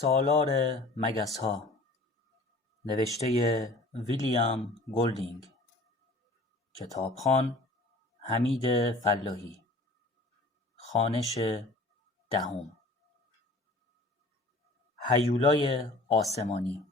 سالار مگس‌ها، نوشته ویلیام گلدینگ، کتابخوان حمید فلاحی، خوانش دهم. هیولای آسمانی.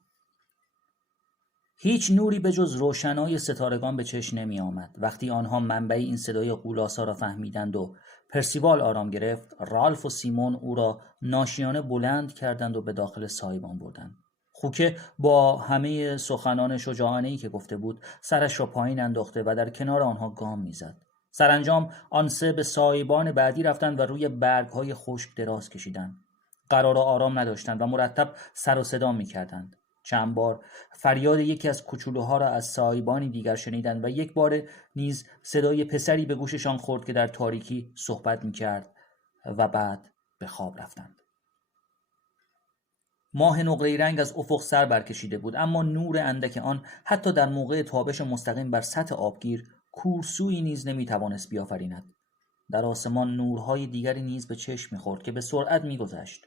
هیچ نوری به جز روشنای ستارگان به چشم نمی آمد. وقتی آنها منبع این صدای غول‌آسا را فهمیدند و پرسیوال آرام گرفت، رالف و سیمون او را ناشیانه بلند کردند و به داخل سایبان بردند. خوکه با همه سخنان شجاعانه‌ای که گفته بود سرش را پایین انداخته و در کنار آنها گام می‌زد. سرانجام آن سه به سایبان بعدی رفتند و روی برگ‌های خشک دراز کشیدند. قرار آرام نداشتند و مرتب سر و صدا می‌کردند. چند بار فریاد یکی از کوچولوها را از سایبانی دیگر شنیدند و یک بار نیز صدای پسری به گوششان خورد که در تاریکی صحبت می‌کرد و بعد به خواب رفتند. ماه نقره‌ای رنگ از افق سر برکشیده بود، اما نور اندک آن حتی در موقع تابش مستقیم بر سطح آبگیر کورسویی نیز نمی‌توانست بیافریند. در آسمان نورهای دیگری نیز به چشم می‌خورد که به سرعت می‌گذشت.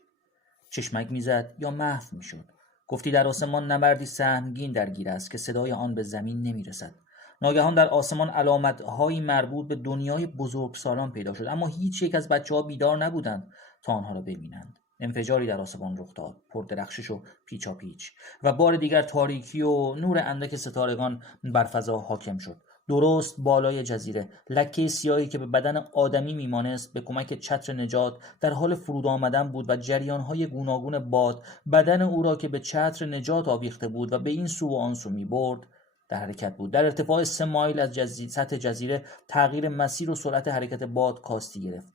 چشمک می‌زد یا محو می‌شد. گفتی در آسمان نبردی سهمگین درگیر است که صدای آن به زمین نمی‌رسد. ناگهان در آسمان علامت‌هایی مربوط به دنیای بزرگسالان پیدا شد، اما هیچ یک از بچه‌ها بیدار نبودند تا آنها را ببینند. انفجاری در آسمان رخ داد، پردرخشش و پیچاپیچ، و بار دیگر تاریکی و نور اندک ستارگان بر فضا حاکم شد. درست بالای جزیره لکه سیاهی که به بدن آدمی میمانست به کمک چتر نجات در حال فرود آمدن بود و جریانهای گوناگون باد بدن او را که به چتر نجات آویخته بود و به این سو و آن سو میبرد در حرکت بود. در ارتفاع 3 مایل از سطح جزیره تغییر مسیر و سرعت حرکت باد کاستی گرفت.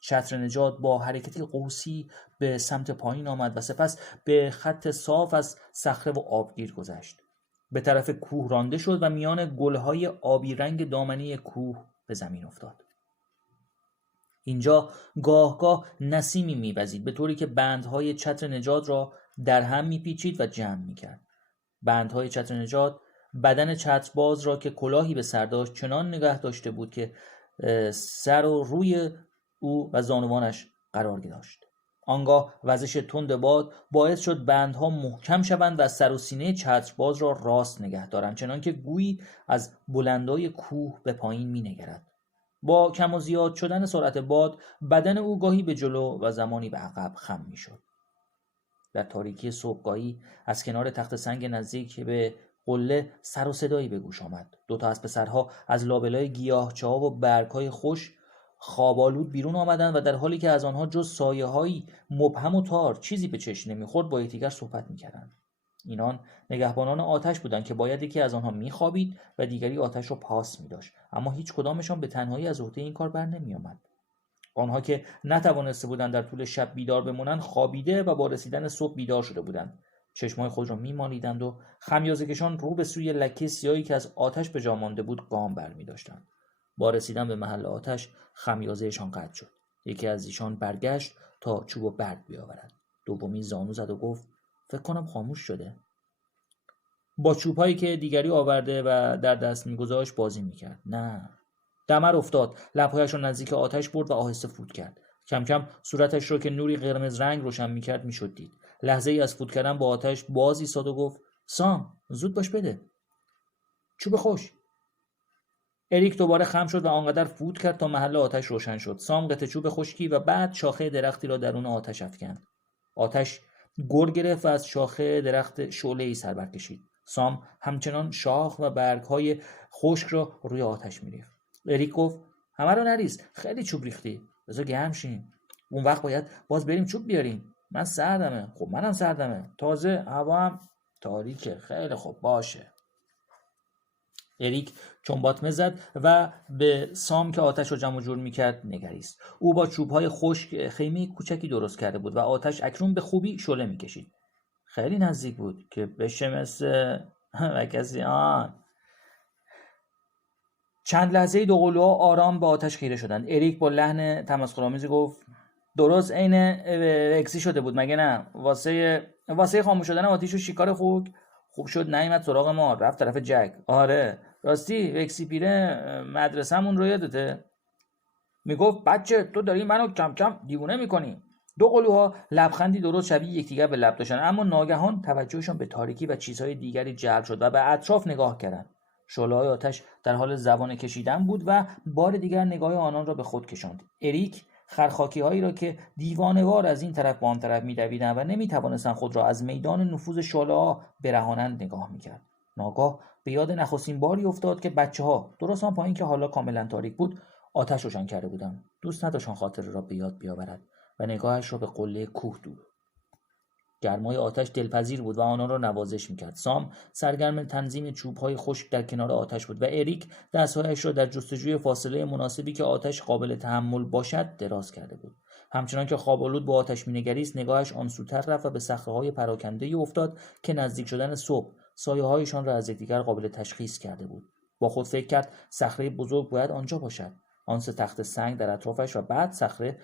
چتر نجات با حرکتی قوسی به سمت پایین آمد و سپس به خط صاف از صخره و آبگیر گذشت. به طرف کوه رانده شد و میان گلهای آبی رنگ دامنه کوه به زمین افتاد. اینجا گاه نسیمی میوزید به طوری که بندهای چتر نجات را در هم میپیچید و جمع میکرد. بندهای چتر نجات بدن چترباز را که کلاهی به سر داشت چنان نگه داشته بود که سر و روی او و زانوانش قرار داشت. آنگاه وزش تند باد باعث شد بندها محکم شوند و سر و سینه چترباز را راست نگه دارند، چنان که گویی از بلندای کوه به پایین می نگرد. با کم و زیاد شدن سرعت باد بدن او گاهی به جلو و زمانی به عقب خم می شد. در تاریکی صبحگاهی از کنار تخت سنگ نزدیک به قله سر و صدایی به گوش آمد. 2 تا از پسرها از لابلای گیاهچه‌ها و برگ‌های خوش خوابالود بیرون آمدند و در حالی که از آنها جز سایه‌هایی مبهم و تار چیزی به چشم نمی‌خورد با یکدیگر صحبت می‌کردند. اینان نگهبانان آتش بودند که باید یکی از آنها می‌خوابید و دیگری آتش را پاس می‌داشت، اما هیچ کدامشان به تنهایی از عهده این کار بر نمی‌آمد. آنها که نتوانسته بودند در طول شب بیدار بمانند خوابیده و با رسیدن صبح بیدار شده بودند. چشمای خود را می‌مالیدند و خمیازه‌کشان رو به سوی لکه سیاهی که از آتش به جا مانده بود گام برمی‌داشتند. با رسیدن به محل آتش خمیازه‌شان قطع شد. یکی از ایشان برگشت تا چوب و برگ بیاورد. دومی زانو زد و گفت فکر کنم خاموش شده. با چوب‌هایی که دیگری آورده و در دست می‌گذاشت بازی می‌کرد. نه. دمر افتاد، لب‌هایش را نزدیک آتش برد و آهسته فوت کرد. کم کم صورتش را که نوری قرمز رنگ روشن می‌کرد می‌شد دید. لحظه‌ای از فوت کردن با آتش باز ایستاد و گفت سام زود باش بده. چوب خوش. اریک دوباره خم شد و آنقدر فوت کرد تا محل آتش روشن شد. سام قطعه چوب خشکی و بعد شاخه درختی را درون آتش افکند. آتش گر گرفت و از شاخه درخت شعله‌ای سر برکشید. سام همچنان شاخ و برگ‌های خشک را روی آتش می‌ریخت. اریک گفت همه رو نریز، خیلی چوب ریختی. بذار گرم شیم. اون وقت باید باز بریم چوب بیاریم. من سردمه. خب منم سردمه. تازه هوا هم تاریکه. خیلی خوب باشه. اریک چنباتمه زد و به سام که آتش رو جمع جور میکرد نگریست. او با چوبهای خشک خیمه کوچکی درست کرده بود و آتش اکنون به خوبی شعله میکشید. خیلی نزدیک بود که بشه مثل و کسی چند لحظه دوقلوها آرام به آتش خیره شدند. اریک با لحن تمسخرآمیزی گفت درست عین رکسی شده بود مگه نه؟ واسه خاموش شدن آتیش و شکار خوب شد نیامد سراغ ما، رفت طرف جک. آره راستی وکسی پیره مدرسه‌مون رو یادته؟ میگفت بچه تو داری منو کم کم دیوونه میکنی. دو قلوها لبخندی درست شبیه یکدیگر به لب داشتند، اما ناگهان توجهشان به تاریکی و چیزهای دیگری جلب شد و به اطراف نگاه کردند. شعله‌های آتش در حال زبانه کشیدن بود و بار دیگر نگاه آنان را به خود کشاند. اریک خرخاکی‌هایی را که دیوانه‌وار از این طرف به آن طرف می‌دویدند و نمی‌توانستند خود را از میدان نفوذ شعله‌ها برهانند نگاه می‌کرد. ناگاه به یاد نخستین باری افتاد که بچه‌ها درست آن پایین که حالا کاملا تاریک بود آتش روشن کرده بودند. دوست نداشت آن خاطره را به یاد بیاورد و نگاهش را به قله کوه دوخت. گرمای آتش دلپذیر بود و آنان را نوازش میکرد. سام سرگرم تنظیم چوب‌های خشک در کنار آتش بود و اریک دستهایش را در جستجوی فاصله مناسبی که آتش قابل تحمل باشد دراز کرده بود. همچنان که خواب‌آلود با آتش مینگریست، نگاهش آن سوتر رفت و به صخره‌های پراکنده‌ای افتاد که نزدیک شدن صبح سایه‌هایشان را از یکدیگر قابل تشخیص کرده بود. با خود فکر کرد صخره بزرگ باید آنجا باشد. آن سه تخت سنگ در اطرافش و بعد صخره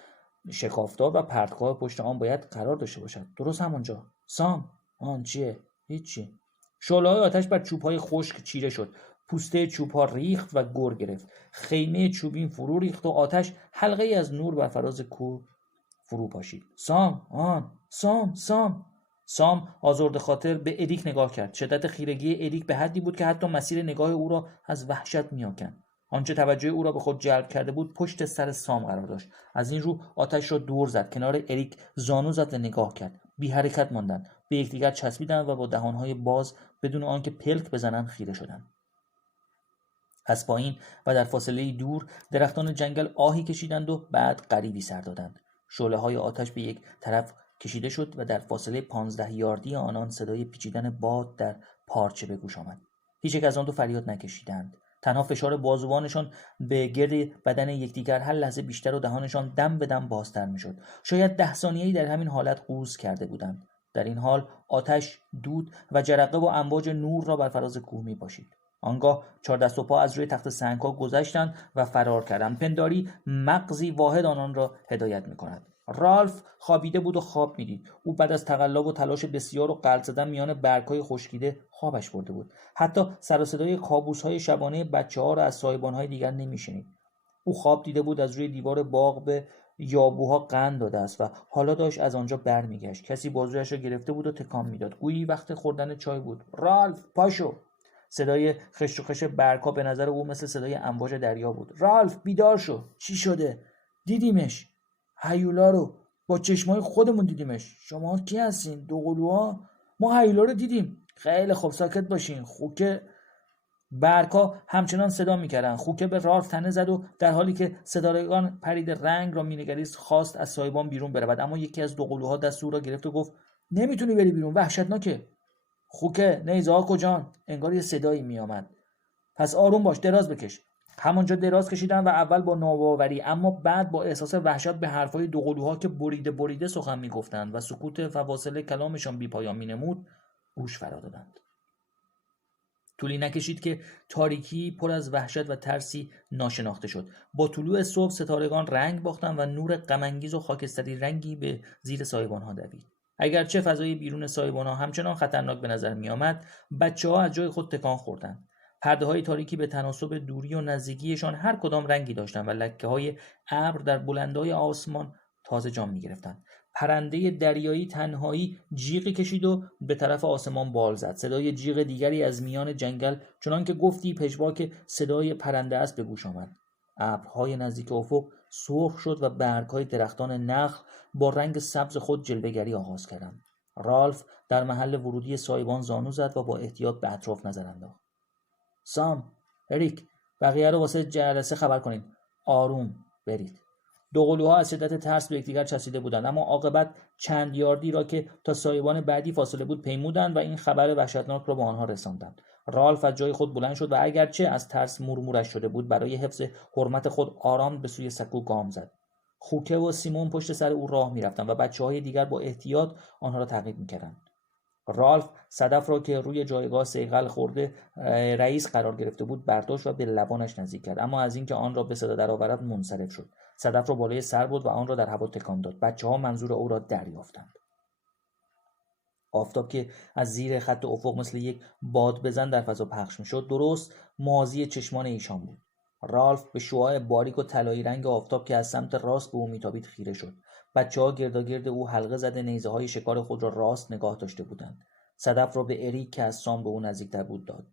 شکافتار و پرتگاه پشت آن باید قرار داشته باشد. درست همونجا. سام، آن چیه؟ هیچی. شعله‌های آتش بر چوب‌های خشک چیره شد. پوسته چوب‌ها ریخت و گر گرفت. خیمه چوبین فرو ریخت و آتش حلقه‌ای از نور بر فراز کوه فرو پاشید. سام آزرده خاطر به اریک نگاه کرد. شدت خیرگی اریک به حدی بود که حتی مسیر نگاه او را از وحشت می‌آکند. آنچه توجه او را به خود جلب کرده بود پشت سر سام قرار داشت. از این رو آتش را دور زد، کنار اریک زانو زد و نگاه کرد. بی حرکت ماندند، به یکدیگر چسبیدند و با دهانهای باز بدون آنکه پلک بزنند خیره شدند. از پایین و در فاصله دور درختان جنگل آهی کشیدند و بعد غریبی سر دادند. شعله‌های آتش به یک طرف کشیده شد و در فاصله 15 یاردی آنان صدای پیچیدن باد در پارچه به گوش آمد. هیچ یک از آن دو فریاد نکشیدند. تنها فشار بازوانشان به گرد بدن یکدیگر هر لحظه بیشتر و دهانشان دم به دم بازتر میشد. شاید 10 ثانیه‌ای در همین حالت قوز کرده بودند. در این حال آتش، دود و جرقه و امواج نور را بر فراز کوه می‌پاشید. آنگاه 4 دست و پا از روی تخت سنگ‌ها گذشتند و فرار کردند. پنداری مغزی واحد آنان را هدایت می‌کند. رالف خوابیده بود و خواب می‌دید. او بعد از تقلا و تلاش بسیار و غلط زدن میان برگ‌های خشکیده خوابش برده بود. حتی سر و صدای کابوس‌های شبانه بچه‌ها را از سایبان‌های دیگر نمی‌شنید. او خواب دیده بود از روی دیوار باغ به یابوها قند داده است و حالا داشت از آنجا برمیگشت. کسی بازویش را گرفته بود و تکان میداد. گویی وقت خوردن چای بود. رالف، پاشو! صدای خش و خش برگ‌ها به نظر او مثل صدای امواج دریا بود. رالف، بیدار شو! چی شده؟ دیدیمش. هیولا رو با چشمای خودمون دیدیمش. شما کی هستین؟ دوقلوها؟ ما هیولا رو دیدیم. خیلی خوب، ساکت باشین. خوکه برگ‌ها همچنان صدا می‌کردند. خوکه به رالف تنه زد و در حالی که ستارگان پرید رنگ را می‌نگریست خواست از سایبان بیرون برود، اما یکی از دوقلوها دست او را گرفت و گفت نمیتونی بری بیرون، وحشتناکه. خوکه، نیزه ها کجان؟ انگار یه صدایی میآمد. پس آروم باش، دراز بکش. همونجا دراز کشیدن و اول با ناباوری اما بعد با احساس وحشت به حرفای دوقلوها که بریده سخن میگفتند و سکوت فواصل کلامشان بی پایان مینمود گوش فرا دادند. طولی نکشید که تاریکی پر از وحشت و ترسی ناشناخته شد. با طلوع صبح ستارگان رنگ باختند و نور غم‌انگیز و خاکستری رنگی به زیر سایبان‌ها دوید. اگرچه فضای بیرون سایبان‌ها همچنان خطرناک به نظر می‌آمد، بچه‌ها از جای خود تکان خوردند. پرده‌های تاریکی به تناسب دوری و نزدیکیشان هر کدام رنگی داشتند و لکه‌های ابر در بلندای آسمان تازه جان می‌گرفتند. پرنده دریایی تنهایی جیغی کشید و به طرف آسمان بال زد. صدای جیغ دیگری از میان جنگل چنان که گفتی پژواک صدای پرنده است به گوش آمد. ابرهای نزدیک افق سرخ شد و برگ‌های درختان نخل با رنگ سبز خود جلوه‌گری آغاز کردند. رالف در محل ورودی سایبان زانو زد و با احتیاط به اطراف نظر انداخت. سام، اریک، بقیه رو واسه جلسه خبر کنین. آروم برید. دوقلوها از شدت ترس به یکدیگر چسبیده بودند، اما عاقبت چند یاردی را که تا سایبان بعدی فاصله بود پیمودند و این خبر وحشتناک را به آنها رساندند. رالف از جای خود بلند شد و اگرچه از ترس مورمورش شده بود برای حفظ حرمت خود آرام به سوی سکو گام زد. خوکه و سیمون پشت سر او راه می‌رفتند و بچه‌های دیگر با احتیاط آنها را تعقیب می‌کردند. رالف صدف را که روی جایگاه صیقل خورده رئیس قرار گرفته بود برداشت و به لبانش نزدیک کرد، اما از اینکه آن را به صدا درآورد منصرف شد. صدف را بالای سر برد و آن را در هوا تکان داد. بچه‌ها منظور او را دریافتند. آفتاب که از زیر خط افق مثل یک باد بزن در فضا پخش می‌شد درست مازی چشمان ایشان بود. رالف به شعاع باریک و طلایی رنگ آفتاب که از سمت راست به او میتابید خیره شد. بچه‌ها گرداگرد او حلقه زده نیزه‌های شکار خود را راست نگاه داشته بودند. صدف را به اریک که از سام به او نزدیکتر بود داد.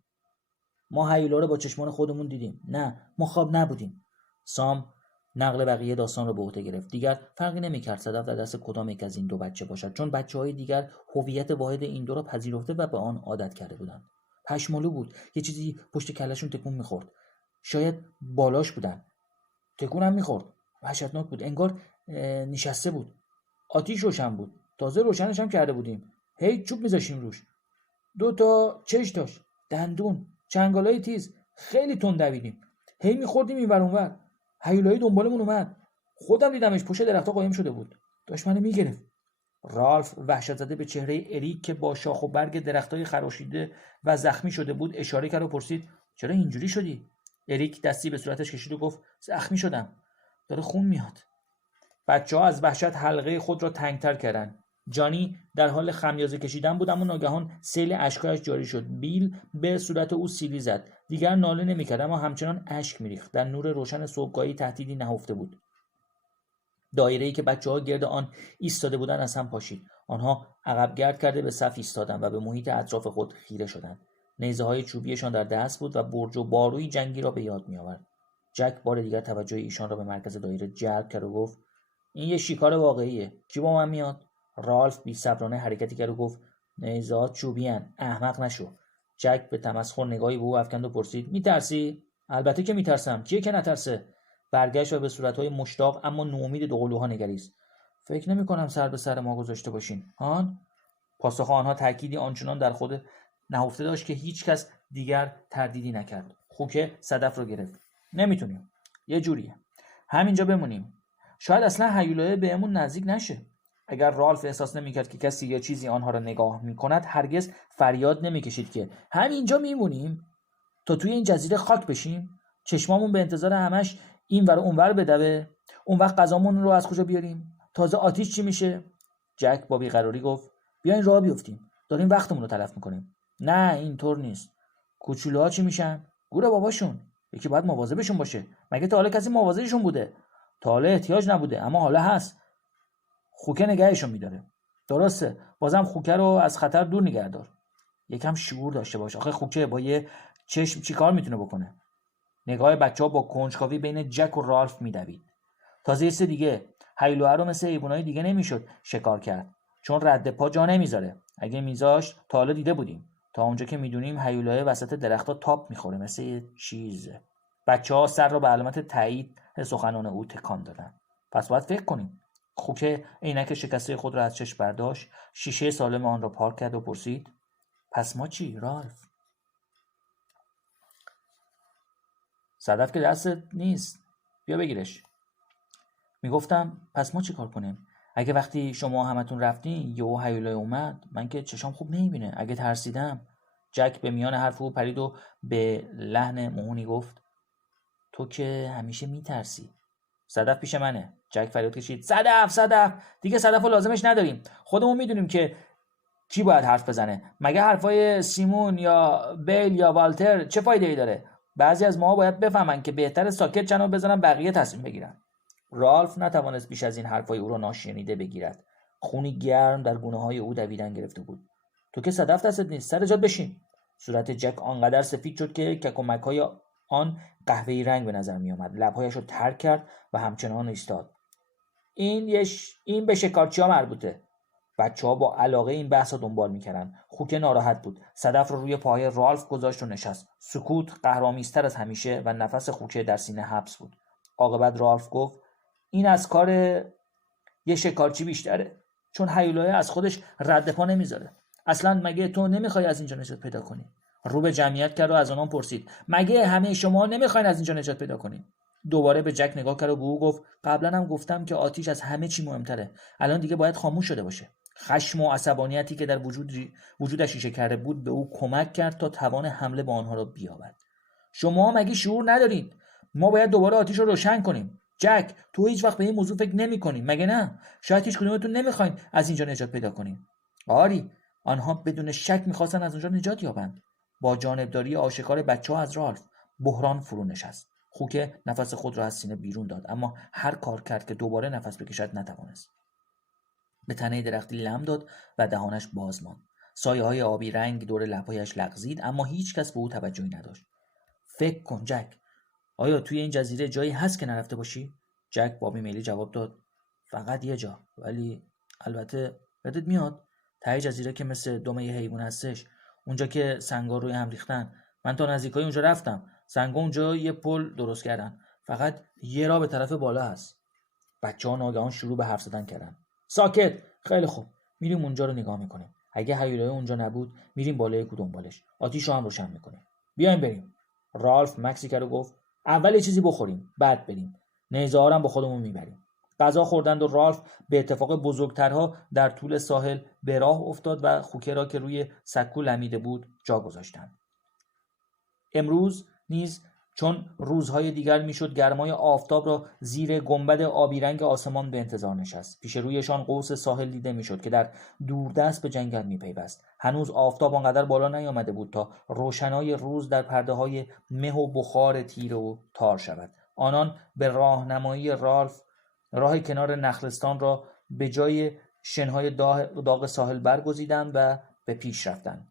ما هیولا رو با چشمان خودمون دیدیم. نه، ما خواب نبودیم. سام نقل بقیه داستان را به عهده گرفت. دیگر فرقی نمی‌کرد صدف در دست کدام یک از این دو بچه باشد، چون بچه‌های دیگر هویت واحد این دو را پذیرفته و به آن عادت کرده بودند. پشمالو بود. یه چیزی پشت کلهشون تکون می‌خورد. شاید بالاش بودن. تکون هم می‌خورد. وحشتناک بود. انگار نشسته بود. آتیش روشن بود. تازه روشنش هم کرده بودیم. هی چوب می‌ذاشتیم روش. 2 تا چش داشت. دندون، چنگالای تیز. خیلی تند دویدیم. هی می‌خوردیم اینور اونور. هیولایی دنبالمون اومد. خودم دیدمش پشت درخت‌ها قایم شده بود. داشت منو میگرفت. رالف وحشت زده به چهره اریک که با شاخ و برگ درختای خراشیده و زخمی شده بود اشاره کرد و پرسید چرا اینجوری شدی؟ اریک دستی به صورتش کشید و گفت زخمی شدم. داره خون میاد. بچه‌ها از وحشت حلقه خود را تنگتر کردند. جانی در حال خمیازه کشیدن بود، اما ناگهان سیل اشک‌هایش جاری شد. بیل به صورت او سیلی زد. دیگر ناله نمی‌کرد، اما همچنان اشک می‌ریخت. در نور روشن صبحگاهی تهدیدی نهفته بود. دایره‌ای که بچه‌ها گرد آن ایستاده بودند از هم پاشید. آنها عقب گرد کرده به صف ایستادند و به محیط اطراف خود خیره شدند. نیزه‌های چوبیشان در دست بود و برج و باروی جنگی را به یاد می‌آورد. جک بار دیگر توجه ایشان را به مرکز دایره جلب کرد و گفت این یه شکار واقعیه. کی با من میاد؟ رالف بی‌صبرانه حرکتی کرد و گفت نیزه‌ها چوبی‌اند. احمق نشو. جک به تمسخر نگاهی به او افکند و پرسید میترسی؟ البته که میترسم. کیه که نترسه؟ برگشت و به صورت‌های مشتاق اما نومید دوقلوها نگریست. فکر نمی‌کنم سر به سر ما گذاشته باشین. هان؟ پاسخ آنها تأکیدی آنچنان در خود نهفته داشت که هیچ کس دیگر تردیدی نکرد. خوکه صدف رو گرفت. نمیتونیم. یه جوریه. همینجا بمونیم. شاید اصلا هیولای بهمون نزدیک نشه. اگر رالف احساس نمی‌کرد که کسی یا چیزی آنها را نگاه می‌کند، هرگز فریاد نمی‌کشید که همینجا میمونیم تا توی این جزیره خاک بشیم. چشمامون به انتظار همش این ور اونور بدوه. اون وقت غذامون رو از کجا بیاریم؟ تازه آتیش چی میشه؟ جک با بیقراری گفت بیاین راه بیفتیم. داریم وقتمون رو تلف می‌کنیم. نه اینطور نیست. کوچولوها چی میشن؟ گوره باباشون. یکی باید مواظبشون باشه. مگه تا حالا کسی مواظبشون بوده؟ تا حالا احتیاج نبوده، اما حالا هست. خوکه نگهشون میداره. درسته. بازم خوکه رو از خطر دور نگه دار. یکم شعور داشته باش. آخه خوکه با یه چشم چیکار میتونه بکنه؟ نگاه بچه‌ها با کنجکاوی بین جک و رالف میدوید. تازه یه چیز دیگه، هیولوها رو مثل حیوانای دیگه نمیشد شکار کرد، چون رد پا جا نمیذاره. اگه میذاشت تا حالا دیده بودیم. تا اونجا که میدونیم هیولوها وسط درخت‌ها تاپ میخوره مثل یه چیز. بچه‌ها سر رو به علامت تایید سخنان او تکان دادن. پس باید فکر کنیم. خوکه عینک شکسته خود را از چشم برداشت، شیشه سالم آن را پارک کرد و پرسید پس ما چی رالف؟ صدف که دستت نیست. بیا بگیرش. میگفتم پس ما چی کار کنیم؟ اگه وقتی شما همتون رفتین یهو هیولای اومد، من که چشام خوب نمیبینه. اگه ترسیدم. جک به میان حرف او پرید و به لحن موهونی گفت تو که همیشه میترسی. صدف پیش منه. جک فریاد کشید صدف دیگه صدف رو لازمش نداریم. خودمون میدونیم که کی باید حرف بزنه. مگه حرفای سیمون یا بیل یا والتر چه فایده‌ای داره؟ بعضی از ما باید بفهمن که بهتره ساکت چنو بزنن بقیه تصمیم بگیرن. رالف نتوانست بیش از این حرفای او را ناشنیده بگیرد. خونی گرم در گونه‌های او دویدن گرفته بود. تو که صدف دستت نیست. سر جات بشین. صورت جک آنقدر سفید شد که ککومک‌های آن قهوه‌ای رنگ به نظر می آمد. لب‌هایش را ترک کرد و همچنان ایستاد. این به شکارچی‌ها مربوطه. بچه‌ها با علاقه این بحث را دنبال می‌کردند. خوکه ناراحت بود. صدف را روی پاهای رالف گذاشت و نشست. سکوت قهرآمیزتر از همیشه و نفس خوکه در سینه حبس بود. عاقبت رالف گفت این از کار یه شکارچی بیشتره، چون هیولای از خودش رد پا نمیذاره. اصلا مگه تو نمیخوای از اینجا نجات پیدا کنی؟ رو به جمعیت کرد و از آنان پرسید مگه همه شما نمیخواین از اینجا نجات پیدا کنین؟ دوباره به جک نگاه کرد و به او گفت قبلا هم گفتم که آتیش از همه چی مهمتره. الان دیگه باید خاموش شده باشه. خشم و عصبانیتی که در وجودش ریشه کرده بود به او کمک کرد تا توان حمله به آنها را بیابد. شما مگه شعور ندارید؟ ما باید دوباره آتیش رو روشن کنیم. جک تو هیچ وقت به این موضوع فکر نمی‌کنی مگه نه؟ شاید هیچ کدومتون نمی‌خواید از اینجا نجات پیدا کنین. آری، آنها بدون شک می‌خواستن از اونجا نجات یابند. با جانبداری آشکار بچه‌ها از رالف بحران فرو نشست. خوکه نفس خود را از سینه بیرون داد، اما هر کار کرد که دوباره نفس بکشد نتوانست. به تنه درختی لم داد و دهانش باز ماند. سایه‌های آبی رنگ دور لب‌هایش لغزید، اما هیچ کس به او توجهی نداشت. فکر کن جک، آیا توی این جزیره جایی هست که نرفته باشی؟ جک با بیمیلی جواب داد فقط یه جا، ولی البته یادت میاد ته جزیره که مثل دم یه حیوان هستش، اونجا که سنگا روی هم ریختن. من تا نزدیکای اونجا رفتم. سنگا اونجا یه پل درست کردن، فقط یه راه به طرف بالا هست. بچه‌ها ناگهان شروع به حرف زدن کردن. ساکت. خیلی خوب، میریم اونجا رو نگاه میکنیم. اگه هیولای اونجا نبود میریم بالای کو دنبالش، آتیشو هم روشن میکنیم. بیایم بریم. رالف مکسیکا رو گفت اول یه چیزی بخوریم بعد بریم. نیزه ها رو هم با خودمون میبریم. غذا خوردند و رالف به اتفاق بزرگترها در طول ساحل به راه افتاد و خوکه را که روی سکو لمیده بود جا گذاشتند. امروز نیز چون روزهای دیگر میشد گرمای آفتاب را زیر گنبد آبی رنگ آسمان به انتظار نشست. پیش رویشان قوس ساحل دیده میشد که در دوردست به جنگل میپیوست. هنوز آفتاب آنقدر بالا نیامده بود تا روشنای روز در پرده های مه و بخار تیره و تار شود. آنان به راهنمایی رالف راه کنار نخلستان را به جای شنهای داغ ساحل برگزیدند و به پیش رفتند.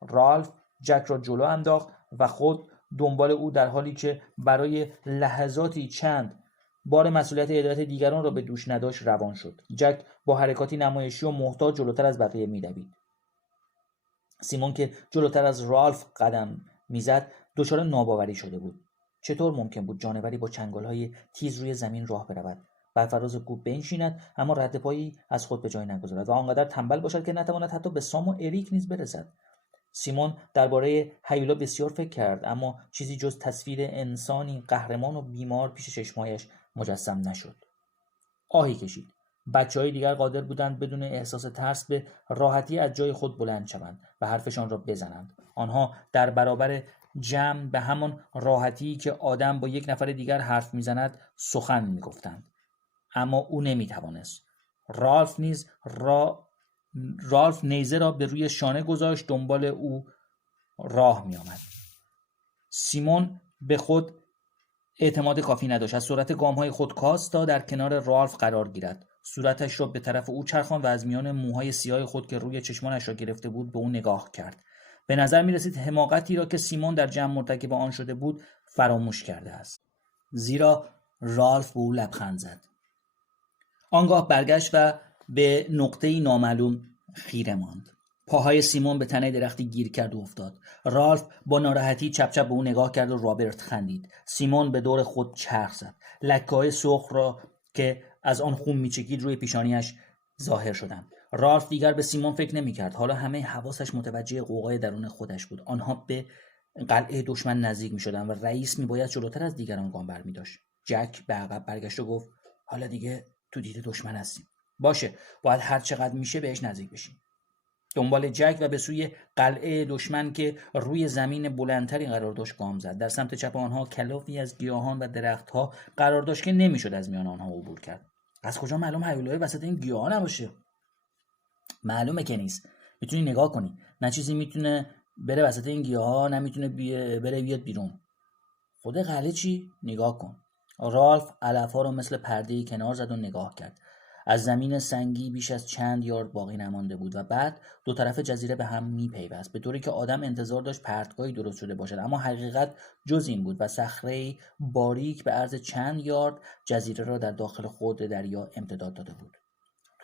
رالف جک را جلو انداخت و خود دنبال او، در حالی که برای لحظاتی چند بار مسئولیت هدایت دیگران را به دوش نداشت روان شد. جک با حرکاتی نمایشی و محتاط جلوتر از بقیه می‌دوید. سیمون که جلوتر از رالف قدم میزد دچار ناباوری شده بود. چطور ممکن بود جانوری با چنگال‌های تیز روی زمین راه برود، بر فراز کوه بنشیند اما رد پایی از خود به جای نگذارد و آنقدر تنبل باشد که نتواند حتی به سام و اریک نیز برسد؟ سیمون درباره هیولا بسیار فکر کرد، اما چیزی جز تصویر انسانی قهرمان و بیمار پیش چشمایش مجسم نشد. آهی کشید. بچه‌های دیگر قادر بودند بدون احساس ترس به راحتی از جای خود بلند شوند و حرفشان را بزنند. آنها در برابر جمع به همان راحتی که آدم با یک نفر دیگر حرف میزند سخن میگفتند. اما او نمیتوانست. رالف نیزه را به روی شانه گذاشت، دنبال او راه می آمد. سیمون به خود اعتماد کافی نداشت. از سرعت گام‌های خود کاست تا در کنار رالف قرار گیرد. صورتش را به طرف او چرخاند و از میان موهای سیاه خود که روی چشمانش را گرفته بود به او نگاه کرد. به نظر می رسید حماقتی را که سیمون در جمع مرتکب آن شده بود فراموش کرده است، زیرا رالف به او لبخند زد. آنگاه برگشت و به نقطه‌ای نامعلوم خیره ماند. پاهای سیمون به تنه درختی گیر کرد و افتاد. رالف با ناراحتی چپ چپ به او نگاه کرد و رابرت خندید. سیمون به دور خود چرخ زد. لکه‌های سرخ را که از آن خون میچکید روی پیشانیش ظاهر شدند. رالف دیگر به سیمون فکر نمی‌کرد. حالا همه حواسش متوجه قوقای درون خودش بود. آنها به قلعه دشمن نزدیک می‌شدند و رئیس می‌باید جلوتر از دیگران گام برمی‌داشت. جک به عقب برگشت و گفت حالا دیگه تو دید دشمن هستیم. باشه، باید هر چقدر میشه بهش نزدیک بشیم. دنبال جک و به سوی قلعه دشمن که روی زمین بلندتری قرار داشت گام زد. در سمت چپ آنها کلافی از گیاهان و درختها قرار داشت که نمیشد از میان آنها عبور کرد. از کجا معلوم هیولای وسط این گیاها نباشه؟ معلومه که نیست. میتونی نگاه کنی. نه چیزی میتونه بره وسط این گیاها، نه میتونه بره بیاد بیرون. خود قلعه چی؟ نگاه کن. رالف علف‌ها رو مثل پرده‌ای کنار زد و نگاه کرد. از زمین سنگی بیش از چند یارد باقی نمانده بود و بعد دو طرف جزیره به هم میپیوست، به طوری که آدم انتظار داشت پرتگاهی درست شده باشد، اما حقیقت جز این بود و صخره‌ای باریک به عرض چند یارد جزیره را در داخل خود دریا امتداد داده بود.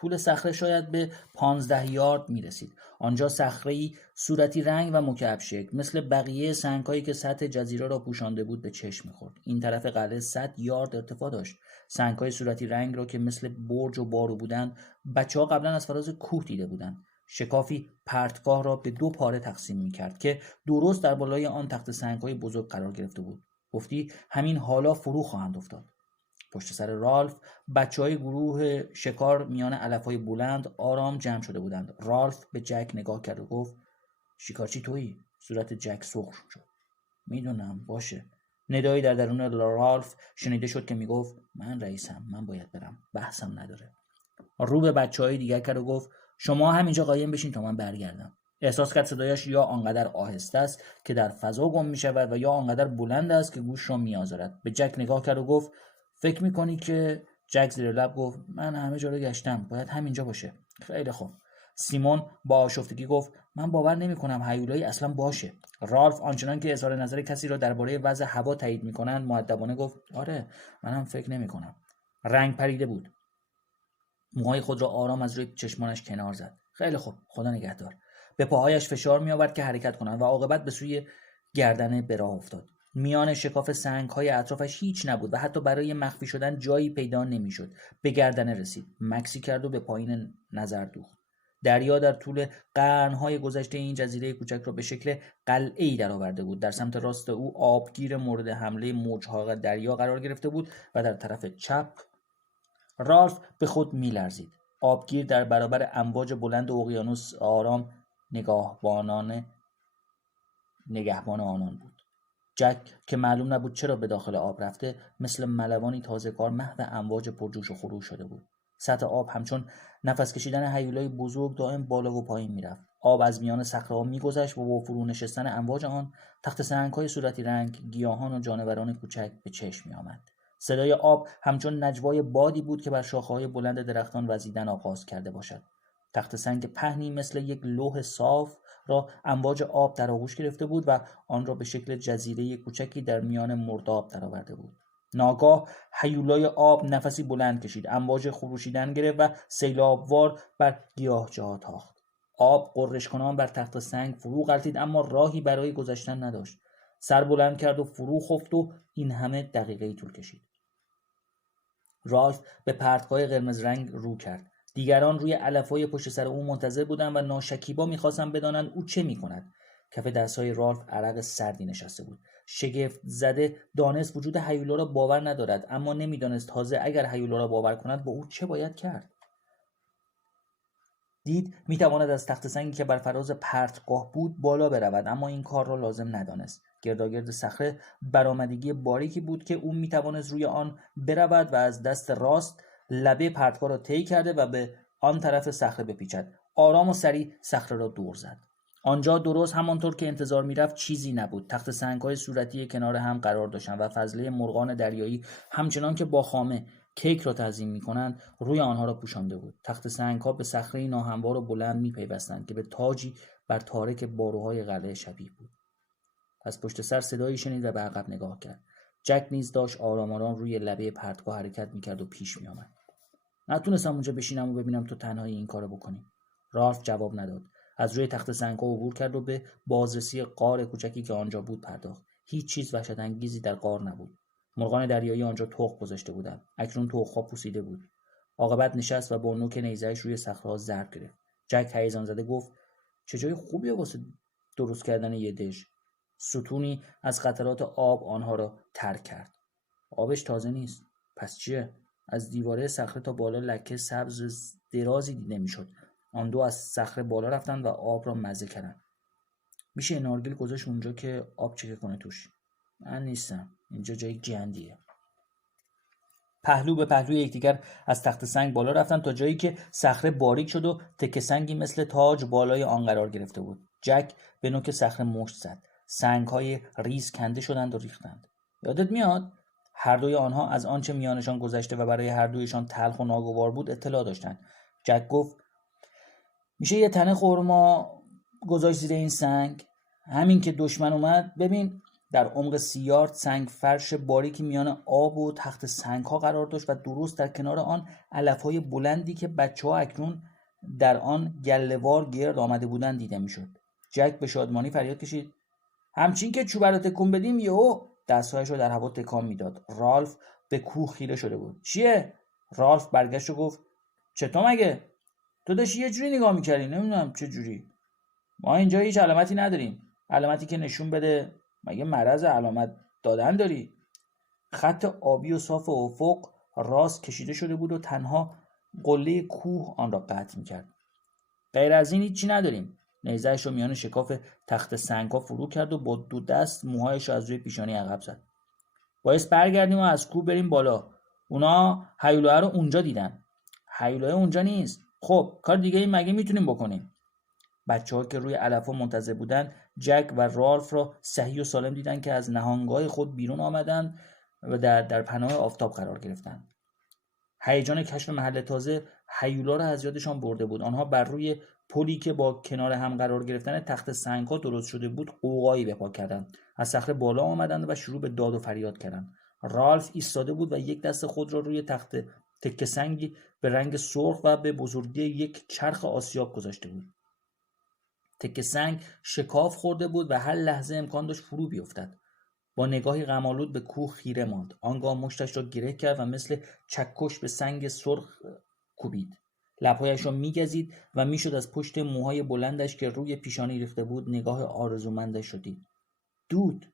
طول صخره شاید به 15 یارد می رسید. آنجا صخره‌ای صورتی رنگ و مکعب شکل مثل بقیه سنگ‌هایی که سطح جزیره را پوشانده بود به چشم می‌خورد. این طرف قلعه 100 یارد ارتفاع داشت. سنگ‌های صورتی رنگ را که مثل برج و بارو بودند، بچه‌ها قبلا از فراز کوه دیده بودند. شکافی پرتگاه را به دو پاره تقسیم می‌کرد که درست در بالای آن تخت سنگ‌های بزرگ قرار گرفته بود. گفتی همین حالا فرو خواهند افتاد. پشت سر رالف بچه‌های گروه شکار میان علف‌های بلند آرام جمع شده بودند. رالف به جک نگاه کرد و گفت شکارچی تویی؟ صورت جک سرخ شد. میدونم، باشه. ندایی در درون رالف شنیده شد که میگفت من رئیسم، من باید برم، بحثم نداره. رو به بچه‌های دیگر کرد و گفت شما همینجا قایم بشین تا من برگردم. احساس کرد صدایش یا آنقدر آهسته است که در فضا گم میشود و یا آنقدر بلند است که گوش را میآزارد. به جک نگاه کرد و گفت فکر میکنی که جک زیر لب گفت من همه جا رو گشتم، باید همینجا باشه. خیلی خوب. سیمون با آشفتگی گفت من باور نمی‌کنم هیولایی اصلا باشه. رالف آنچنان که اظهار نظر کسی را درباره وضع هوا تایید می‌کنند مؤدبانه گفت آره منم فکر نمی‌کنم. رنگ پریده بود. موهای خود را آرام از روی چشمانش کنار زد. خیلی خوب، خدا نگهدار. به پاهایش فشار می‌آورد که حرکت کنند و عاقبت به سوی گردنه به راه افتاد. میان شکاف سنگ‌های اطرافش هیچ نبود و حتی برای مخفی شدن جایی پیدا نمی‌شد. به گردنه رسید. مکسی کرد و به پایین نظر دوخت. دریا در طول قرن‌های گذشته این جزیره کوچک را به شکل قلعه‌ای درآورده بود. در سمت راست او آبگیر مورد حمله موج‌ها دریا قرار گرفته بود و در طرف چپ رالف به خود می‌لرزید. آبگیر در برابر امواج بلند اقیانوس آرام نگهبان آنان بود. جک که معلوم نبود چرا به داخل آب رفته، مثل ملوانی تازه کار محو امواج پرجوش و خروش شده بود. سطح آب همچون نفس کشیدن هیولای بزرگ دائم بالا و پایین میرفت. آب از میان صخره‌ها می‌گذشت و با فرو نشستن امواج آن تخت سنگ‌های صورتی رنگ، گیاهان و جانوران کوچک به چشم می‌آمد. صدای آب همچون نجوای بادی بود که بر شاخه‌های بلند درختان وزیدن آغاز کرده باشد. تخت سنگ پهنی مثل یک لوح صاف را امواج آب در آغوش گرفته بود و آن را به شکل جزیره کوچکی در میان مرداب درآورده بود. ناگاه هیولای آب نفسی بلند کشید، امواج خروشیدن گرفت و سیلابوار بر گیاهچه‌ها تاخت. آب غرش کنان بر تخت سنگ فرو غلتید اما راهی برای گذشتن نداشت. سر بلند کرد و فرو خفت و این همه دقیقه‌ای طول کشید. رالف به پرتگاه قرمز رنگ رو کرد. دیگران روی علف‌های پشت سر او منتظر بودند و ناشکیبا می‌خواستند بدانند او چه می‌کند. کف دست‌های رالف عرق سردی نشسته بود. شگفت زده دانست وجود هیولا را باور ندارد، اما نمی‌دانست تازه اگر هیولا را باور کند با او چه باید کرد. دید می‌تواند از تخت سنگی که بر فراز پرتگاه بود بالا برود، اما این کار را لازم ندانست. گرداگرد صخره برآمدگی باریکی بود که او می‌توانست روی آن برود و از دست راست لبه پرتگاه را طی کرده و به آن طرف صخره بپیچد. آرام و سریع صخره را دور زد. آنجا درست همانطور که انتظار می‌رفت چیزی نبود. تخت سنگ‌های صورتی کنار هم قرار داشتند و فضله مرغان دریایی همچنان که با خامه کیک را تعظیم می‌کنند روی آنها را پوشانده بود. تخت سنگ‌ها به صخره ناهموار و بلند می‌پیوستند که به تاجی بر تارک باروهای قلعه شبیه بود. از پشت سر صدایی شنید و به عقب نگاه کرد. جک نیز داشت آرام آرام روی لبه پرتگاه حرکت می‌کرد و پیش می‌آمد. نتونستم اونجا بشینم و ببینم تو تنهایی این کارو بکنی. رالف جواب نداد. از روی تخت سنگ‌ها عبور کرد و به بازرسی غار کوچکی که آنجا بود پرداخت. هیچ چیز وحشت‌انگیزی در غار نبود. مرغان دریایی آنجا تخم گذاشته بودند. اکنون تخم‌ها پوسیده بود. عاقبت نشست و با نوک نیزه‌اش روی صخره‌ها ضرب گرفت. جک هیجان زده گفت چه جای خوبیه واسه درست کردن یه دژ. ستونی از قطرات آب آنها را ترک کرد. آبش تازه نیست. پس چیه؟ از دیواره صخره تا بالا لکه سبز درازی دیده میشد. آن دو از صخره بالا رفتند و آب را مزه کردند. میشه نارگیل گذاشت اونجا که آب چکه کنه توش. من نیستم. اینجا جای گندیه. پهلو به پهلوی یکدیگر از تخت سنگ بالا رفتند تا جایی که صخره باریک شد و تکه سنگی مثل تاج بالای آن قرار گرفته بود. جک به نوک صخره مشت زد. سنگ‌های ریز کنده شدند و ریختند. یادت میاد؟ هر دوی آنها از آنچه میانشان گذشته و برای هر دویشان تلخ و ناگوار بود اطلاع داشتند. جک گفت میشه یه تنه خرما گذاشت زیر این سنگ؟ همین که دشمن اومد ببین در عمق 30 یارد سنگ فرش باریکی میان آب و تخت سنگ‌ها قرار داشت و درست در کنار آن علف‌های بلندی که بچه‌ها اکنون در آن گله‌وار گرد آمده بودند دیده میشد. جک به شادمانی فریاد کشید همچین که چوب رو تکون بدیم یهو دستهایش رو در هوا تکان میداد. رالف به کوه خیره شده بود. چیه؟ رالف برگشت و گفت چطور مگه؟ تو داشتی یه جوری نگاه میکردی. نمیدونم چه جوری. ما اینجا هیچ علامتی نداریم. علامتی که نشون بده. مگه مرض علامت دادن داری؟ خط آبی و صاف افق راست کشیده شده بود و تنها قله کوه آن را قطع میکرد. غیر از این هیچی نداریم. نیزه‌اش رو میان شکاف تخت سنگ‌ها فرو کرد و با دو دست موهایش رو از روی پیشانی عقب زد. باید برگردیم و از کوه بریم بالا. اونا هیولای رو اونجا دیدن. هیولای اونجا نیست. خب کار دیگه ای مگه میتونیم بکنیم؟ بچه‌ها که روی علف‌ها منتظر بودن جک و رالف را صحیح و سالم دیدن که از نهانگاه خود بیرون آمدند و در پناه آفتاب قرار گرفتند. هیجان کشف محل تازه هیولا را از یادشان برده بود. آنها بر روی پلی که با کنار هم قرار گرفتن تخت سنگ‌ها درست شده بود قوقایی به پا کردند. از صخره بالا آمدند و شروع به داد و فریاد کردند. رالف ایستاده بود و یک دست خود را روی تخت تکه سنگی به رنگ سرخ و به بزرگی یک چرخ آسیاب گذاشته بود. تکه سنگ شکاف خورده بود و هر لحظه امکان داشت فرو بیفتد. با نگاهی غم‌آلود به کوه خیره ماند. آنگاه مشتش را گره کرد و مثل چکش به سنگ سرخ کوبید. لب‌هایش را می‌گزید و میشد از پشت موهای بلندش که روی پیشانی ریخته بود نگاه آرزومندش را دید. دود.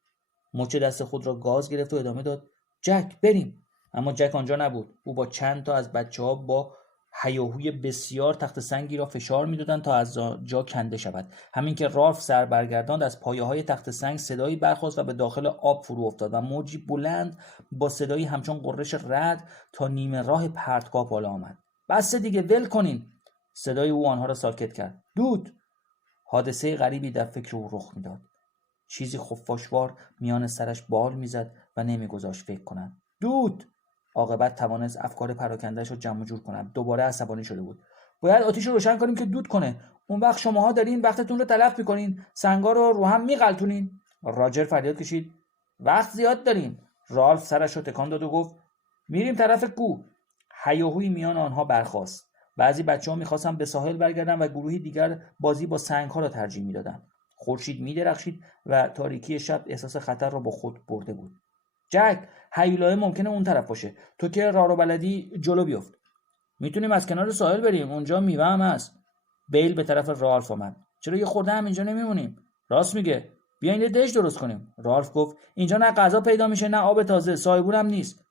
مچ دست خود را گاز گرفت و ادامه داد: جک بریم. اما جک آنجا نبود. او با چند تا از بچه‌ها با هیاهوی بسیار تخت سنگی را فشار می‌دادند تا از جا کنده شود. همین که رالف سر برگرداند از پایه‌های تخت سنگ صدایی برخاست و به داخل آب فرو افتاد و موجی بلند با صدایی همچون غرش رعد تا نیمه راه پرتگاه بالا آمد. بس دیگه، ول کنین. صدای او آنها را ساکت کرد. دود. حادثه غریبی در فکر او رخ می‌داد. چیزی خفاشوار میان سرش بال میزد و نمیگذاشت فکر کند. دود. عاقبت توانست افکار پراکنده‌اش را جمع جور کند. دوباره عصبانی شده بود. باید آتیش رو روشن کنیم که دود کنه. اون وقت شماها دارین وقتتون رو تلف میکنین، سنگا رو هم میغلطونین. راجر فریاد کشید: وقت زیاد داریم. رالف سرش رو تکان داد و گفت: میریم طرف کوه. هیاهویی میان آنها برخاست. بعضی بچه‌ها می‌خواستند به ساحل برگردند و گروهی دیگر بازی با سنگ‌ها را ترجیح می‌دادند. خورشید می‌درخشید و تاریکی شب احساس خطر را با خود برده بود. جک، هیولای ممکنه اون طرف باشه. تو که راه رو بلدی، جلو بیفت. میتونیم از کنار ساحل بریم، اونجا میوه هم هست. بیل به طرف رالف آمد. چرا یه خورده هم اینجا نمیمونیم؟ راست میگه. بیاین یه دژ درست کنیم. رالف گفت: اینجا نه غذا پیدا میشه نه آب تازه، صاحبون هم نیست.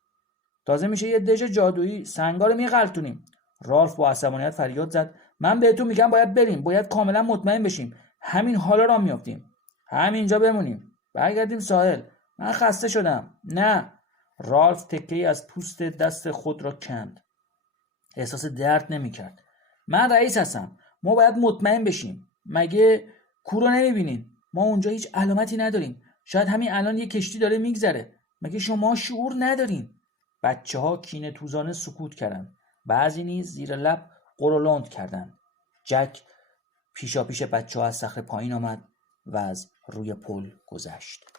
تازه میشه یه دژ جادویی، سنگا رو میغلطونیم. رالف با عصبانیت فریاد زد: من بهتون میگم باید بریم، باید کاملا مطمئن بشیم. همین حالا را میافتیم. همینجا بمونیم. برگردیم ساحل. من خسته شدم. نه. رالف تکه‌ای از پوست دست خود را کند. احساس درد نمیکرد. من رئیس هستم. ما باید مطمئن بشیم. مگه کورو نمیبینین؟ ما اونجا هیچ علامتی نداریم. شاید همین الان یه کشتی داره میگذره. مگه شما شعور ندارین؟ بچه‌ها کینه توزانه سکوت کردند. بعضی نیز زیر لب قرولند کردند. جک پیشاپیش بچه‌ها از صخره پایین آمد و از روی پل گذشت.